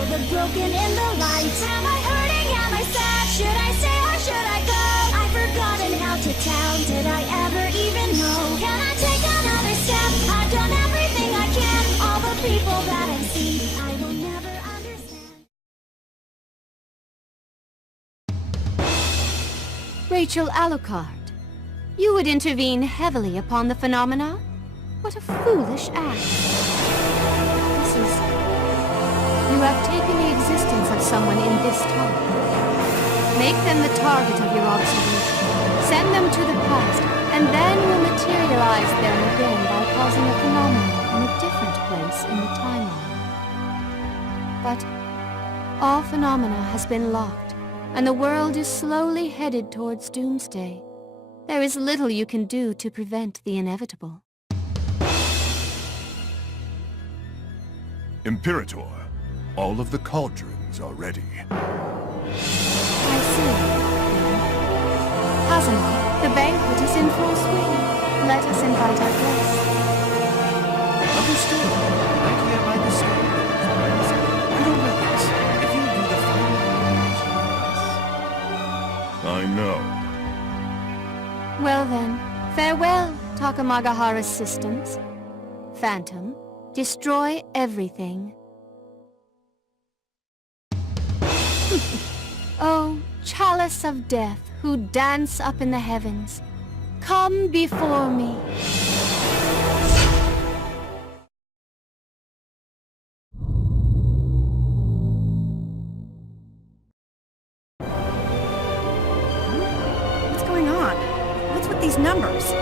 for the broken in the light. Am I hurting? Am I sad? Should I stay or should I go? I've forgotten how to tell. Did I ever even know? Can I take another step? I've done everything I can. All the people that I've seen, I will never understand. Rachel Alucard, you would intervene heavily upon the phenomena? What a foolish act. This is... You have taken the existence of someone in this time. Make them the target of your observation. Send them to the past, and then you'll materialize them again by causing a phenomenon in a different place in the timeline. But all phenomena has been locked, and the world is slowly headed towards doomsday. There is little you can do to prevent the inevitable. Imperator, all of the cauldrons are ready. I see. Hazanov, the banquet is in full swing. Let us invite our guests. Understood. Right here by the stove. I don't like this. If you do the final I know. Well then, farewell, Takamagahara's systems. Phantom, destroy everything. Oh, chalice of death, who dance up in the heavens, come before me. What's going on? What's with these numbers?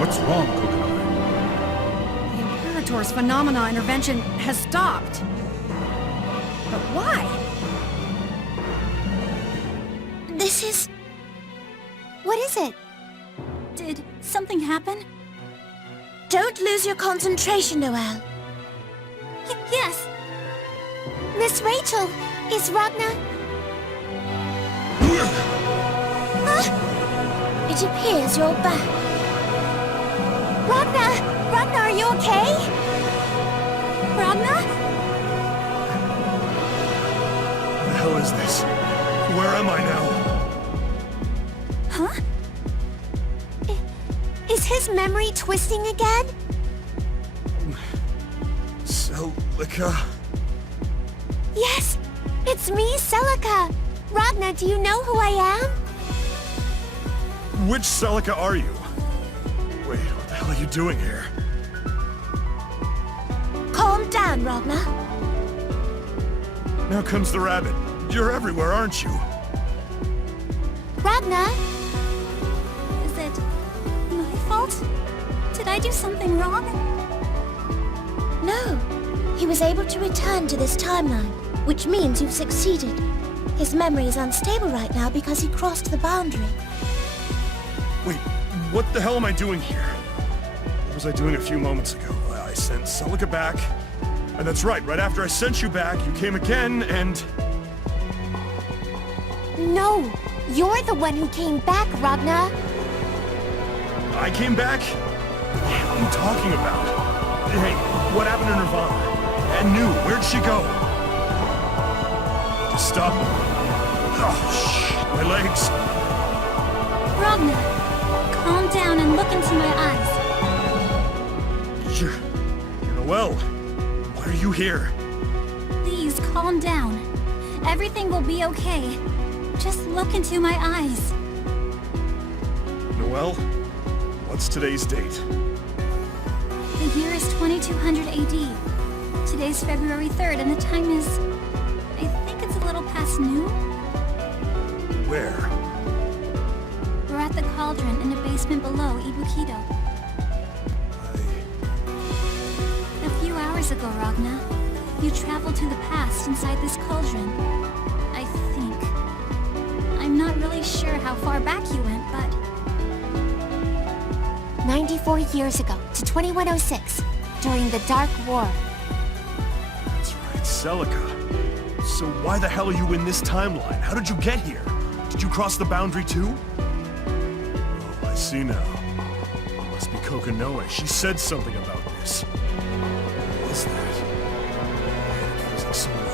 What's wrong, Coconut? The Imperator's phenomena intervention has stopped. But why? This is... What is it? Did something happen? Don't lose your concentration, Noelle. Yes! Miss Rachel, is Ragnar... It appears you're back. Ragnar! Ragnar, are you okay? Ragnar? What the hell is this? Where am I now? Huh? Is his memory twisting again? Celica? Yes, it's me, Celica. Ragnar, do you know who I am? Which Celica are you? Wait, what the hell are you doing here? Calm down, Ragnar. Now comes the rabbit. You're everywhere, aren't you? Ragnar? Is it my fault? Did I do something wrong? No. He was able to return to this timeline, which means you've succeeded. His memory is unstable right now because he crossed the boundary. Wait, what the hell am I doing here? What was I doing a few moments ago? I sent Celica back. And that's right after I sent you back, you came again, and... No, you're the one who came back, Ragnar. I came back? What the hell are you talking about? Hey, what happened to Nirvana? And Nu, where'd she go? Just stop. Oh, shit, my legs. Ragnar, calm down and look into my eyes. You're Noelle. Why are you here? Please, calm down. Everything will be okay. Just look into my eyes. Noelle, what's today's date? The year is 2200 AD. Today's February 3rd, and the time is... I think it's a little past noon? Where? We're at the cauldron in the basement below Ibukido. A few hours ago, Ragnar, you traveled to the past inside this cauldron. I think. I'm not really sure how far back you went, but... 94 years ago, to 2106, during the Dark War. That's right, Celica. So why the hell are you in this timeline? How did you get here? Did you cross the boundary too? Oh, I see now. It must be Kokonoe. She said something about this. What is that? Man, it feels like someone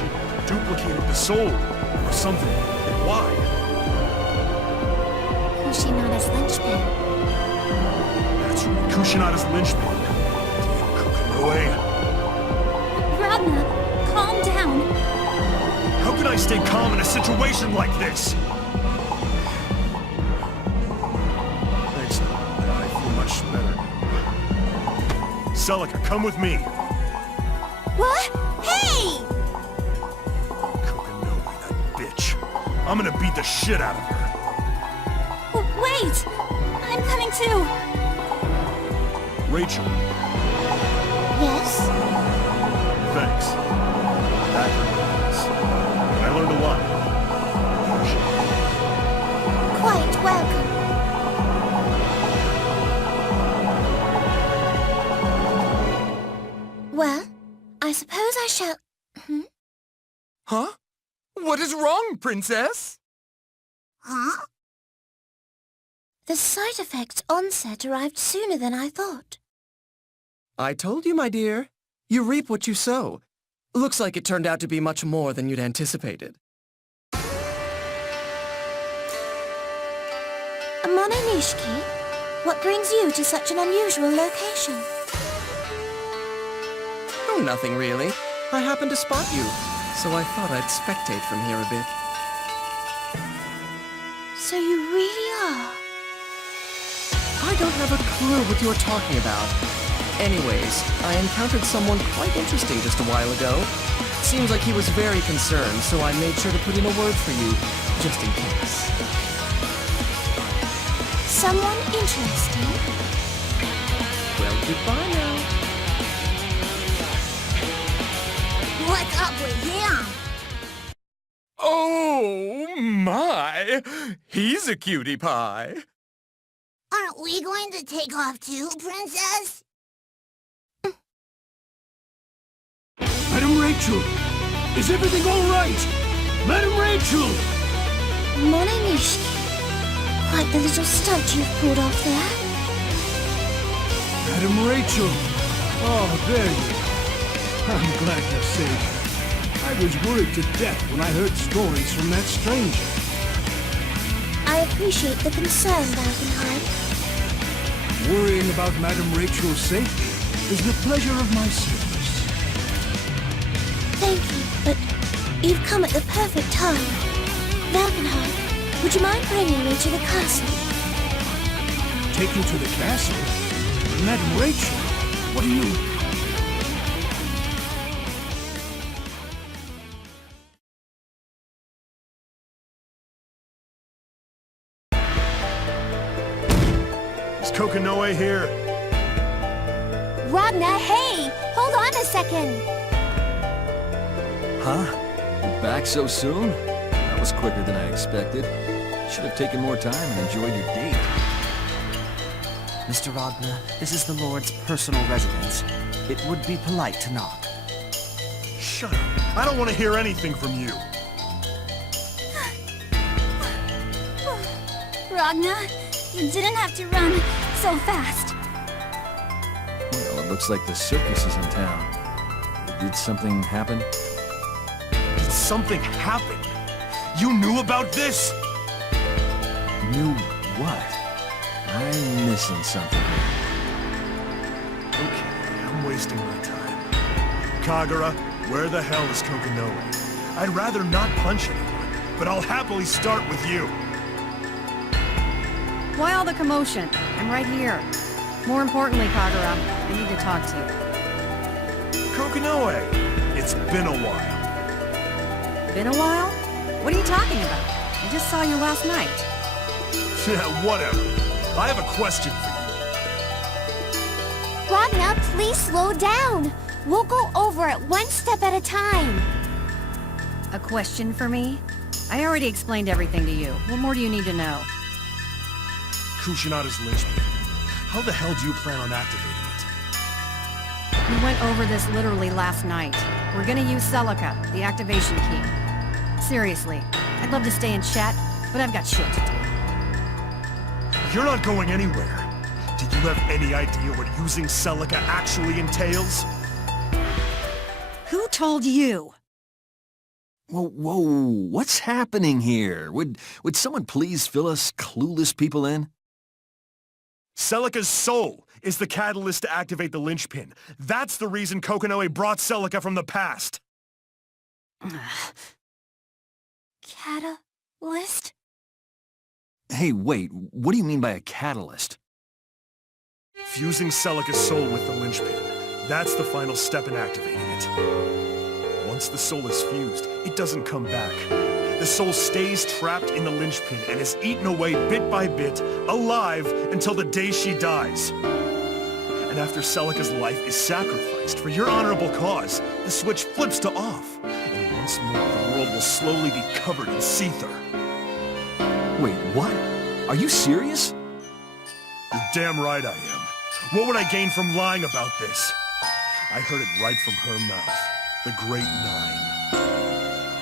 She duplicated the soul, or something. And why? Kushinada's linchpin. That's right, Kushinada's linchpin. Damn Kokonoe. Ragna, calm down. How can I stay calm in a situation like this? Thanks, I feel much better. Celica, come with me. What? Hey! Kokonoe, that bitch. I'm gonna beat the shit out of her. Wait! I'm coming too. Rachel, Yes? thanks. That hurts. I learned a lot. Quite welcome. Well, I suppose I shall... Huh? What is wrong, Princess? Huh? The side effect's onset arrived sooner than I thought. I told you, my dear. You reap what you sow. Looks like it turned out to be much more than you'd anticipated. Mononishiki, what brings you to such an unusual location? Oh, nothing really. I happened to spot you, so I thought I'd spectate from here a bit. So you really are? I don't have a clue what you're talking about. Anyways, I encountered someone quite interesting just a while ago. Seems like he was very concerned, so I made sure to put in a word for you, just in case. Someone interesting? Well, goodbye now. What's up with him? Oh, my! He's a cutie pie. Aren't we going to take off too, Princess? Madam Rachel! Is everything all right? Madam Rachel! Mononishiki, quite the little stunt you've pulled off there. Madam Rachel! Oh, there you are. I'm glad you're safe. I was worried to death when I heard stories from that stranger. I appreciate the concern, Valkenheim. Worrying about Madam Rachel's safety is the pleasure of my service. Thank you, but you've come at the perfect time. Valkenheim, would you mind bringing me to the castle? Take you to the castle? Madam Rachel, what do you... Is Kokonoe here? Ragna, hey! Hold on a second! Huh? You're back so soon? That was quicker than I expected. Should have taken more time and enjoyed your date. Mr. Ragna, this is the Lord's personal residence. It would be polite to knock. Shut up. I don't want to hear anything from you. Ragna, you didn't have to run so fast. Well, it looks like the circus is in town. Did something happen? Did something happen? You knew about this? Knew what? I'm missing something. Okay, I'm wasting my time. Kagura, where the hell is Kokonoe? I'd rather not punch anyone, but I'll happily start with you. Why all the commotion? I'm right here. More importantly, Kagura, I need to talk to you. Kokonoe, it's been a while. Been a while? What are you talking about? I just saw you last night. Yeah, whatever. I have a question for you. Ragna, please slow down! We'll go over it one step at a time. A question for me? I already explained everything to you. What more do you need to know? Kushinada's linchpin. How the hell do you plan on activating it? We went over this literally last night. We're gonna use Celica, the activation key. Seriously, I'd love to stay and chat, but I've got shit to do. You're not going anywhere. Do you have any idea what using Celica actually entails? Who told you? Whoa, what's happening here? Would someone please fill us clueless people in? Celica's soul is the catalyst to activate the linchpin. That's the reason Kokonoe brought Celica from the past. Catalyst? Hey, wait, what do you mean by a catalyst? Fusing Celica's soul with the linchpin. That's the final step in activating it. Once the soul is fused, it doesn't come back. The soul stays trapped in the linchpin and is eaten away bit by bit, alive, until the day she dies. And after Celica's life is sacrificed for your honorable cause, the switch flips to off. And once more, the world will slowly be covered in Seether. Wait, what? Are you serious? You're damn right I am. What would I gain from lying about this? I heard it right from her mouth. The Great Nine.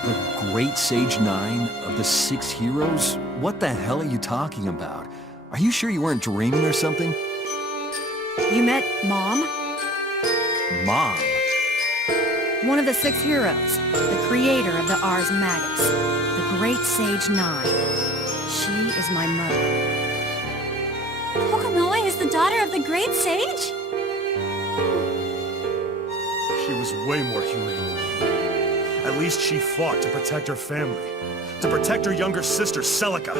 The Great Sage Nine of the 6 heroes? What the hell are you talking about? Are you sure you weren't dreaming or something? You met Mom? Mom? One of the 6 heroes, the creator of the Ars Magus, the Great Sage Nine. She is my mother. Kokonoe is the daughter of the Great Sage? She was way more humane than you. At least she fought to protect her family. To protect her younger sister, Celica.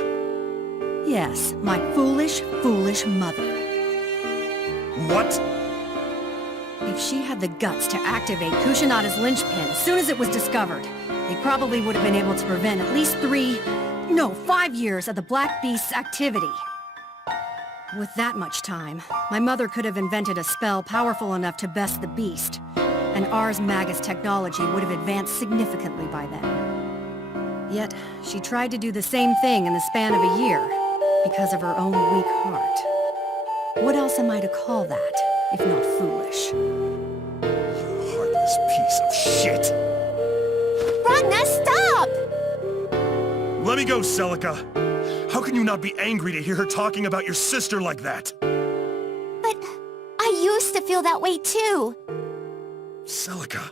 Yes, my foolish, foolish mother. What? If she had the guts to activate Kushinada's linchpin as soon as it was discovered, they probably would have been able to prevent at least 5 years of the Black Beast's activity. With that much time, my mother could have invented a spell powerful enough to best the beast, and Ars Magus technology would have advanced significantly by then. Yet, she tried to do the same thing in the span of a year, because of her own weak heart. What else am I to call that, if not foolish? You heartless piece of shit! Ragna, stop! Let me go, Celica! How can you not be angry to hear her talking about your sister like that? But I used to feel that way too. Celica.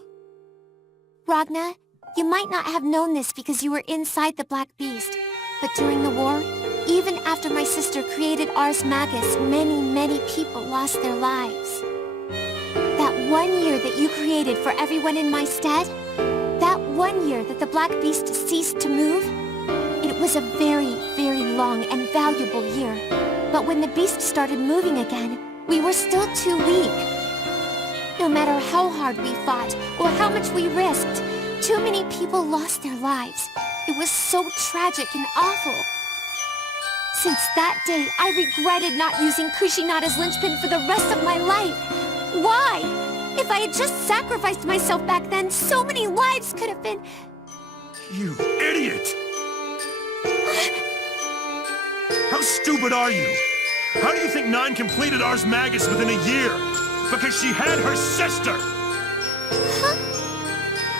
Ragna, you might not have known this because you were inside the Black Beast. But during the war, even after my sister created Ars Magus, many people lost their lives. That 1 year that you created for everyone in my stead, that 1 year that the Black Beast ceased to move, it was a very long and valuable year. But when the beast started moving again, we were still too weak. No matter how hard we fought or how much we risked, too many people lost their lives. It was so tragic and awful. Since that day, I regretted not using Kushinada's linchpin for the rest of my life. Why? If I had just sacrificed myself back then, so many lives could have been... You idiot! How stupid are you? How do you think Nine completed Ars Magus within a year? Because she had her sister!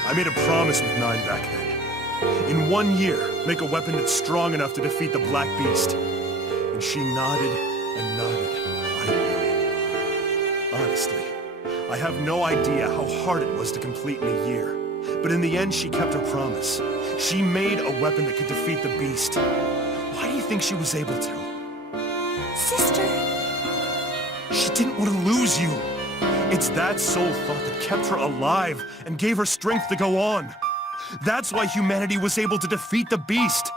I made a promise with Nine back then. In 1 year, make a weapon that's strong enough to defeat the Black Beast. And she nodded and nodded. I will. Honestly, I have no idea how hard it was to complete in a year. But in the end, she kept her promise. She made a weapon that could defeat the beast. Why do you think she was able to? Sister... She didn't want to lose you. It's that soul thought that kept her alive and gave her strength to go on. That's why humanity was able to defeat the beast.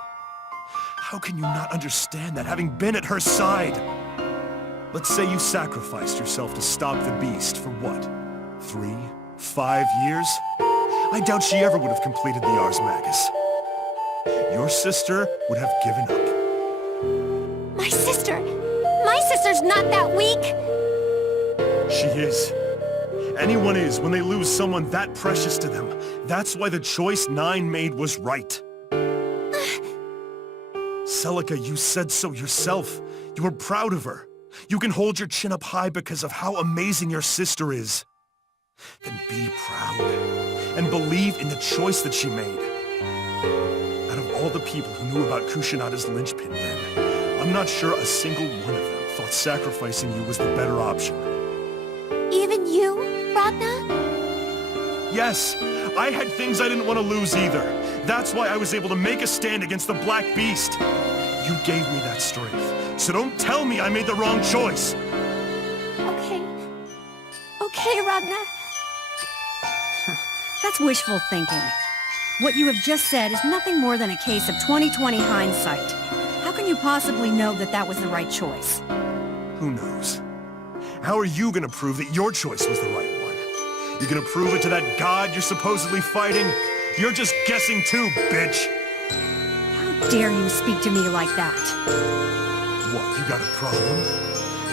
How can you not understand that, having been at her side? Let's say you sacrificed yourself to stop the beast for what? 3, 5 years? I doubt she ever would have completed the Ars Magus. Your sister would have given up. My sister... My sister's not that weak! She is. Anyone is when they lose someone that precious to them. That's why the choice Nine made was right. Celica, you said so yourself. You were proud of her. You can hold your chin up high because of how amazing your sister is. Then be proud. And believe in the choice that she made. Out of all the people who knew about Kushinada's linchpin then, I'm not sure a single one of them thought sacrificing you was the better option. Even you, Ragna? Yes, I had things I didn't want to lose either. That's why I was able to make a stand against the Black Beast. You gave me that strength, so don't tell me I made the wrong choice. Okay. Okay, Ragna. That's wishful thinking. What you have just said is nothing more than a case of 20/20 hindsight. How can you possibly know that that was the right choice? Who knows? How are you gonna prove that your choice was the right one? You're gonna prove it to that god you're supposedly fighting? You're just guessing too, bitch! How dare you speak to me like that? What, you got a problem?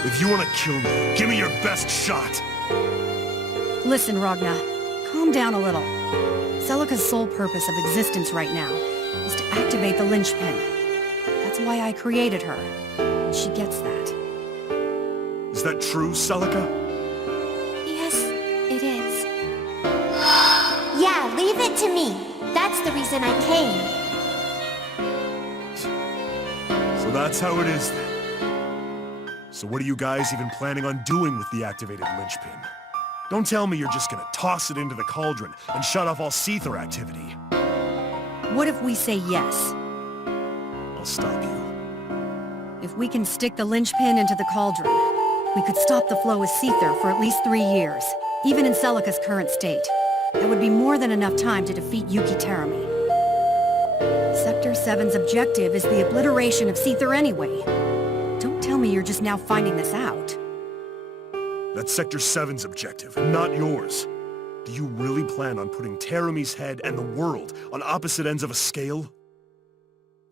If you wanna kill me, give me your best shot! Listen, Ragna. Calm down a little. Celica's sole purpose of existence right now is to activate the linchpin. That's why I created her. And she gets that. Is that true, Celica? Yes, it is. Yeah, leave it to me. That's the reason I came. So that's how it is then. So what are you guys even planning on doing with the activated linchpin? Don't tell me you're just gonna toss it into the cauldron and shut off all Seether activity. What if we say yes? I'll stop you. If we can stick the linchpin into the cauldron, we could stop the flow of Seether for at least 3 years, even in Celica's current state. That would be more than enough time to defeat Yuki Terami. Sector 7's objective is the obliteration of Seether anyway. Don't tell me you're just now finding this out. That's Sector 7's objective, not yours. Do you really plan on putting Terami's head and the world on opposite ends of a scale?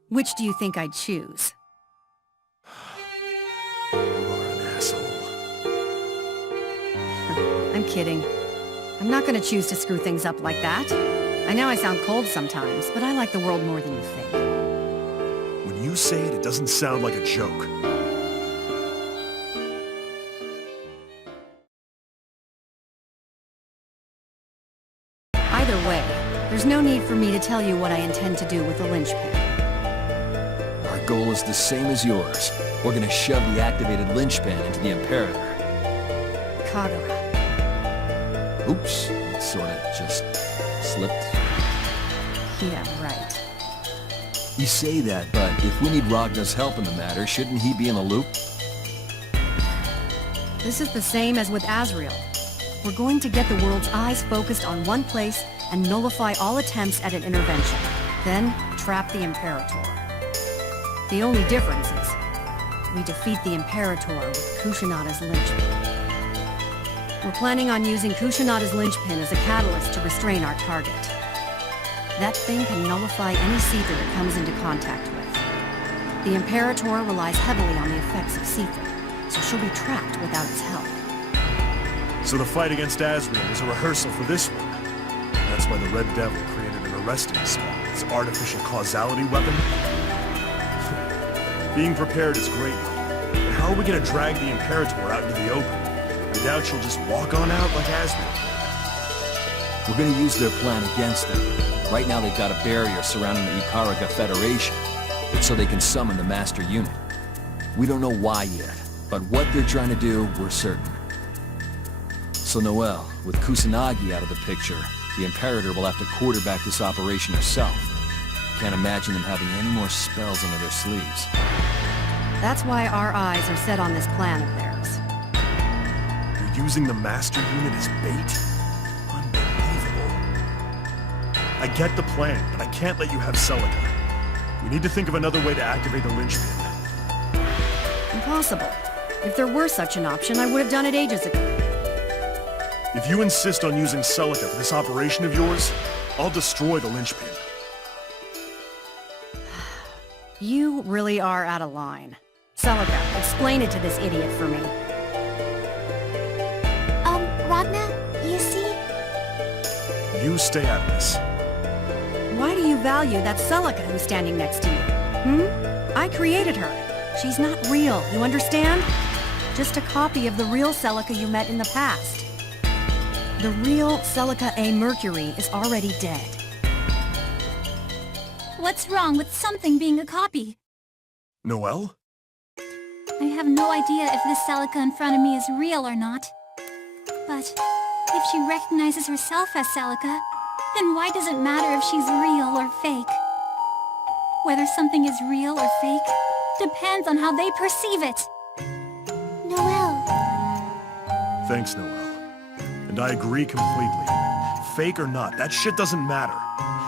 Which do you think I'd choose? You are an asshole. I'm kidding. I'm not gonna choose to screw things up like that. I know I sound cold sometimes, but I like the world more than you think. When you say it, it doesn't sound like a joke. Either way, there's no need for me to tell you what I intend to do with the linchpin. Our goal is the same as yours. We're gonna shove the activated linchpin into the Imperator. Kagura. Oops, it sorta just slipped. Yeah, right. You say that, but if we need Ragna's help in the matter, shouldn't he be in the loop? This is the same as with Azrael. We're going to get the world's eyes focused on one place and nullify all attempts at an intervention. Then, trap the Imperator. The only difference is, we defeat the Imperator with Kushinada's linchpin. We're planning on using Kushinada's linchpin as a catalyst to restrain our target. That thing can nullify any Seether it comes into contact with. The Imperator relies heavily on the effects of Seether, so she'll be trapped without its help. So the fight against Azrael was a rehearsal for this one. That's why the Red Devil created an arresting spell, its artificial causality weapon. Being prepared is great, but how are we gonna drag the Imperator out into the open? I doubt she'll just walk on out like Azrael did. We're gonna use their plan against them. Right now they've got a barrier surrounding the Ikaraga Federation. It's so they can summon the Master Unit. We don't know why yet, but what they're trying to do, we're certain. So Noelle, with Kusanagi out of the picture, the Imperator will have to quarterback this operation herself. Can't imagine them having any more spells under their sleeves. That's why our eyes are set on this plan of theirs. You're using the Master Unit as bait? Unbelievable. I get the plan, but I can't let you have Celica. We need to think of another way to activate the linchpin. Impossible. If there were such an option, I would have done it ages ago. If you insist on using Celica for this operation of yours, I'll destroy the linchpin. You really are out of line. Celica, explain it to this idiot for me. Ragna, you see? You stay out of this. Why do you value that Celica who's standing next to you? I created her. She's not real, you understand? Just a copy of the real Celica you met in the past. The real Celica A. Mercury is already dead. What's wrong with something being a copy? Noelle? I have no idea if this Celica in front of me is real or not. But if she recognizes herself as Celica, Then why does it matter if she's real or fake? Whether something is real or fake depends on how they perceive it. Noelle. Thanks, Noelle. And I agree completely. Fake or not, that shit doesn't matter.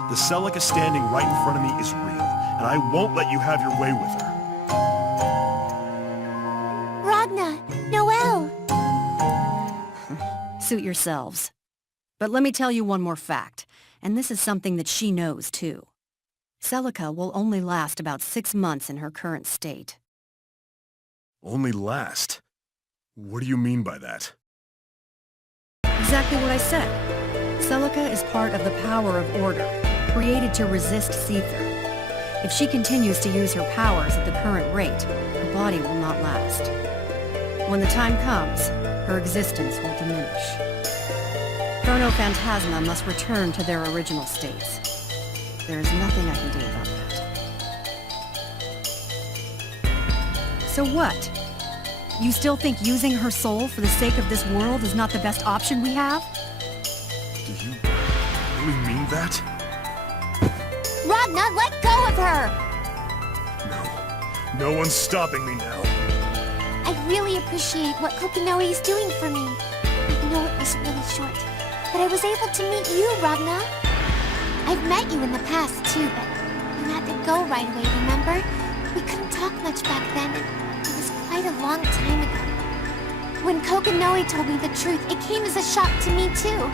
The Celica standing right in front of me is real, and I won't let you have your way with her. Ragna, Noelle. Suit yourselves. But let me tell you one more fact, and this is something that she knows too. Celica will only last about 6 months in her current state. Only last? What do you mean by that? Exactly what I said. Celica is part of the power of order, created to resist Seether. If she continues to use her powers at the current rate, her body will not last. When the time comes, her existence will diminish. ChronoPhantasma must return to their original states. There is nothing I can do about that. So what? You still think using her soul for the sake of this world is not the best option we have? Do you really mean that? Ragna, let go of her! No one's stopping me now. I really appreciate what Kokinoe is doing for me. I know it was really short, but I was able to meet you, Ragna. I've met you in the past, too, but you had to go right away, remember? We couldn't talk much back then, and it was quite a long time ago. When Kokinoe told me the truth, it came as a shock to me, too.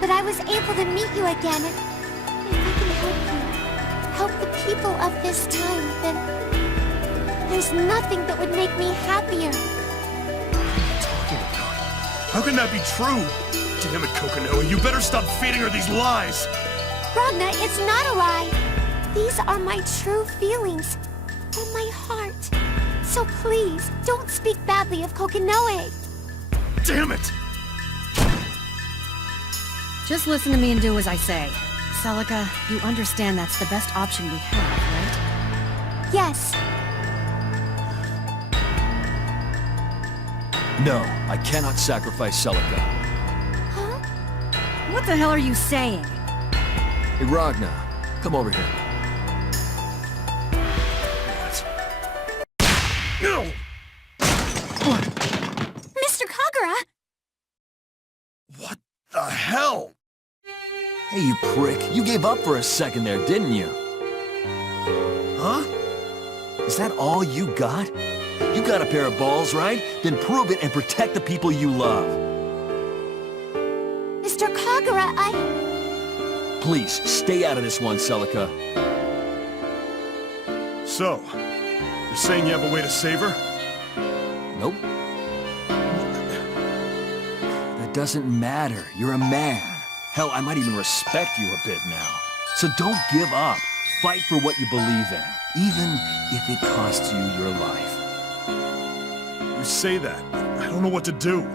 But I was able to meet you again, and if I can help the people of this time, then there's nothing that would make me happier. What are you talking about? How can that be true? Damn it, Kokinoe, you better stop feeding her these lies! Ragna, it's not a lie. These are my true feelings from my heart. So please, don't speak badly of Kokinoe. Damn it! Just listen to me and do as I say. Celica, you understand that's the best option we have, right? Yes. No, I cannot sacrifice Celica. Huh? What the hell are you saying? Hey, Ragna, come over here. No! Mr. Kagura! What the hell? Hey, you prick. You gave up for a second there, didn't you? Huh? Is that all you got? You got a pair of balls, right? Then prove it and protect the people you love. Mr. Kagura, Please, stay out of this one, Celica. So, you're saying you have a way to save her? Nope. That doesn't matter. You're a man. Hell, I might even respect you a bit now. So don't give up. Fight for what you believe in, even if it costs you your life. You say that, but I don't know what to do.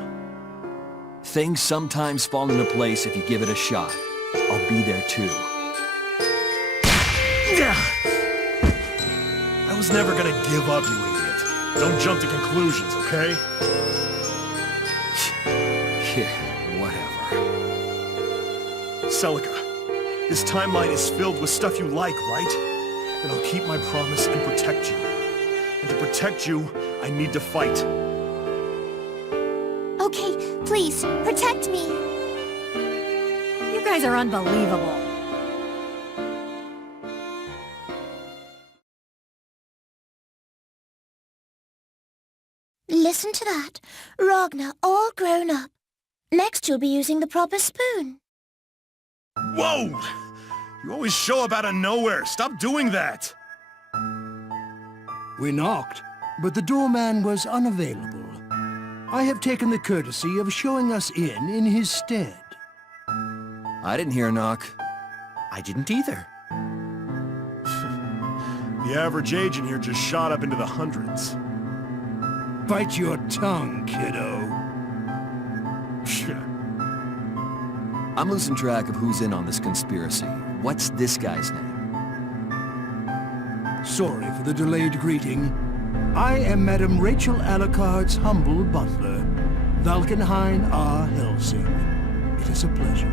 Things sometimes fall into place if you give it a shot. I'll be there too. I was never gonna give up, you idiot. Don't jump to conclusions, okay? Yeah, whatever. Celica, this timeline is filled with stuff you like, right? Then I'll keep my promise and protect you. And to protect you, I need to fight. okay, please, protect me. You guys are unbelievable. Listen to that. Ragna, all grown up. Next you'll be using the proper spoon. Whoa! You always show up out of nowhere. Stop doing that! We knocked, but the doorman was unavailable. I have taken the courtesy of showing us in his stead. I didn't hear a knock. I didn't either. The average age in here just shot up into the hundreds. Bite your tongue, kiddo. I'm losing track of who's in on this conspiracy. What's this guy's name? Sorry for the delayed greeting. I am Madame Rachel Alucard's humble butler, Valkenhayn R. Helsing. It is a pleasure.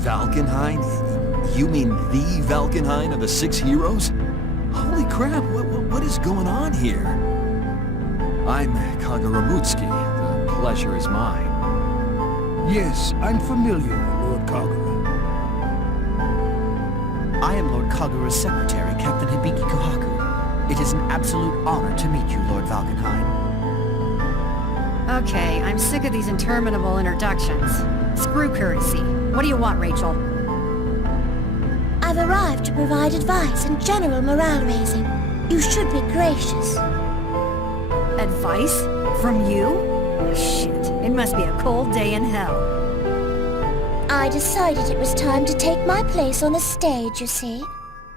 Valkenhayn? You mean the Valkenhayn of the 6 heroes? Holy crap, what is going on here? I'm Kagura-Mutsuki. The pleasure is mine. Yes, I'm familiar, Lord Kagura. I am Lord Kagura's secretary, Captain Hibiki Kohaku. It is an absolute honor to meet you, Lord Valkenhayn. Okay, I'm sick of these interminable introductions. Screw courtesy. What do you want, Rachel? I've arrived to provide advice and general morale raising. You should be gracious. Advice? From you? Shit, it must be a cold day in hell. I decided it was time to take my place on the stage, you see.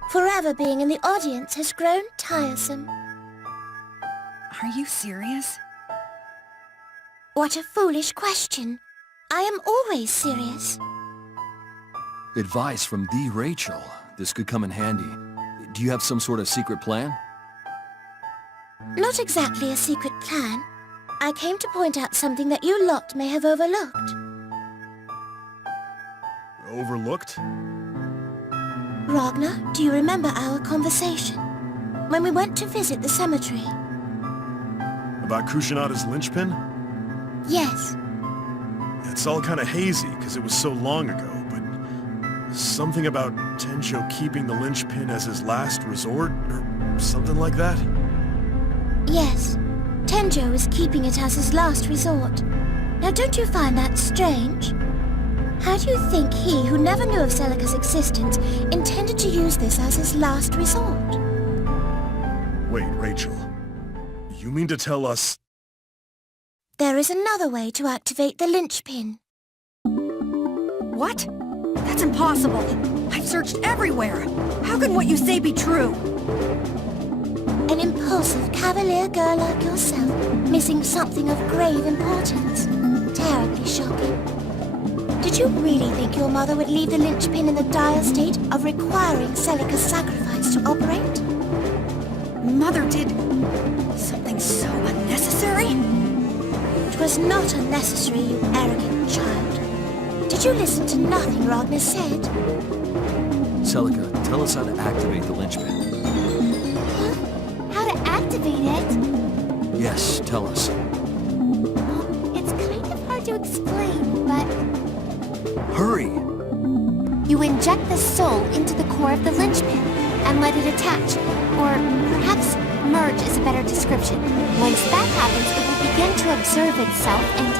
Forever being in the audience has grown tiresome. Are you serious? What a foolish question. I am always serious. Advice from the Rachel. This could come in handy. Do you have some sort of secret plan? Not exactly a secret plan. I came to point out something that you lot may have overlooked. Overlooked? Ragnar, do you remember our conversation? When we went to visit the cemetery? About Kushinada's linchpin? Yes. It's all kind of hazy, because it was so long ago, but something about Tenjo keeping the linchpin as his last resort, or something like that? Yes. Tenjo is keeping it as his last resort. Now don't you find that strange? How do you think he, who never knew of Celica's existence, intended to use this as his last resort? Wait, Rachel. You mean to tell us... There is another way to activate the linchpin. What? That's impossible. I've searched everywhere. How can what you say be true? An impulsive cavalier girl like yourself, missing something of grave importance. Terribly shocking. Did you really think your mother would leave the linchpin in the dire state of requiring Celica's sacrifice to operate? Mother did... something so unnecessary? It was not unnecessary, you arrogant child. Did you listen to nothing Ragnar said? Celica, tell us how to activate the linchpin. How to activate it? Yes, tell us. It's kind of hard to explain, but... Hurry! You inject the soul into the core of the linchpin and let it attach, or perhaps merge is a better description. Once that happens, it will begin to observe itself and...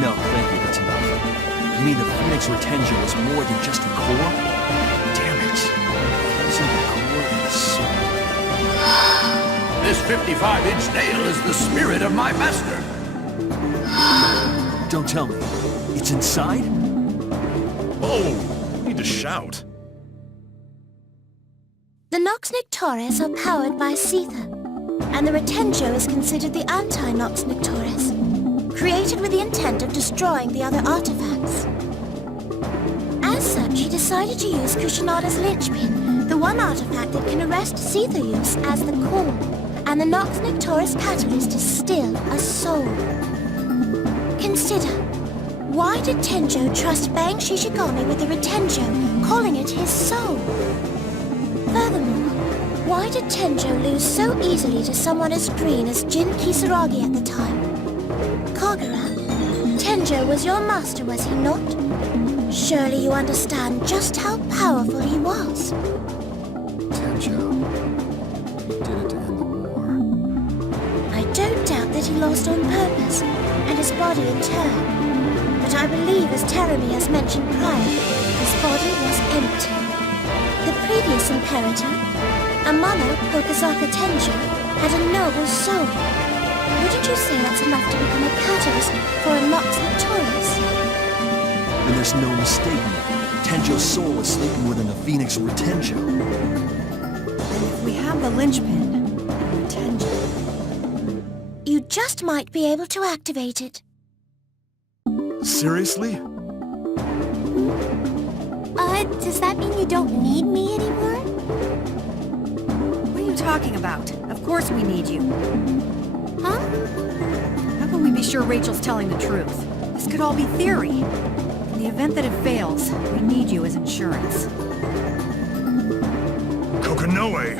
No, thank you, that's enough. You mean the Phoenix Retenjo is more than just a core? Damn it. Using the core and the soul. This 55-inch nail is the spirit of my master. Don't tell me. It's inside? Oh! You need to shout. The Nox Nictores are powered by Sether, and the Retenjo is considered the anti-Nox Nictores, created with the intent of destroying the other artifacts. As such, he decided to use Kushinada's linchpin, the one artifact that can arrest Sether use, as the core, and the Nox Nictores catalyst is still a soul. Consider, why did Tenjo trust Bang Shishigami with the Retenjo, calling it his soul? Furthermore, why did Tenjo lose so easily to someone as green as Jin Kisaragi at the time? Kagura, Tenjo was your master, was he not? Surely you understand just how powerful he was. Tenjo. He did it to end the war. I don't doubt that he lost on purpose, and his body in turn. But I believe, as Terumi has mentioned prior, his body was empty. The previous Imperator, Amano Hokusaka Tenjo, had a noble soul. Wouldn't you say that's enough to become a catalyst for a Nox Nictores? And there's no mistaking it. Tenjo's soul is sleeping within the Phoenix Retenjo. And if we have the linchpin, Tenjo... You just might be able to activate it. Seriously? Does that mean you don't need me anymore? What are you talking about? Of course we need you. Huh? How can we be sure Rachel's telling the truth? This could all be theory. the event that it fails, we need you as insurance. Kokanoe!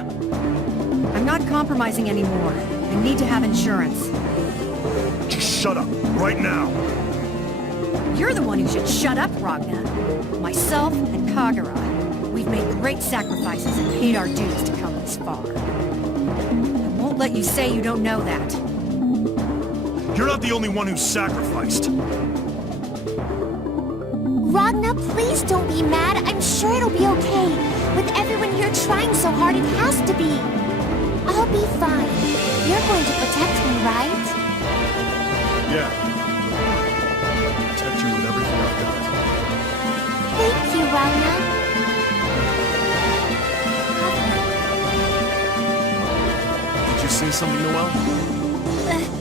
I'm not compromising anymore. I need to have insurance. Just shut up, right now! You're the one who should shut up, Ragna. Myself and Kagura. We've made great sacrifices and paid our dues to come this far. I won't let you say you don't know that. You're not the only one who's sacrificed. Ragna, please don't be mad. I'm sure it'll be okay. With everyone here trying so hard, it has to be. I'll be fine. You're going to protect me, right? Yeah. Protect you with everything I've got. Thank you, Ragna. Did you say something, Noelle?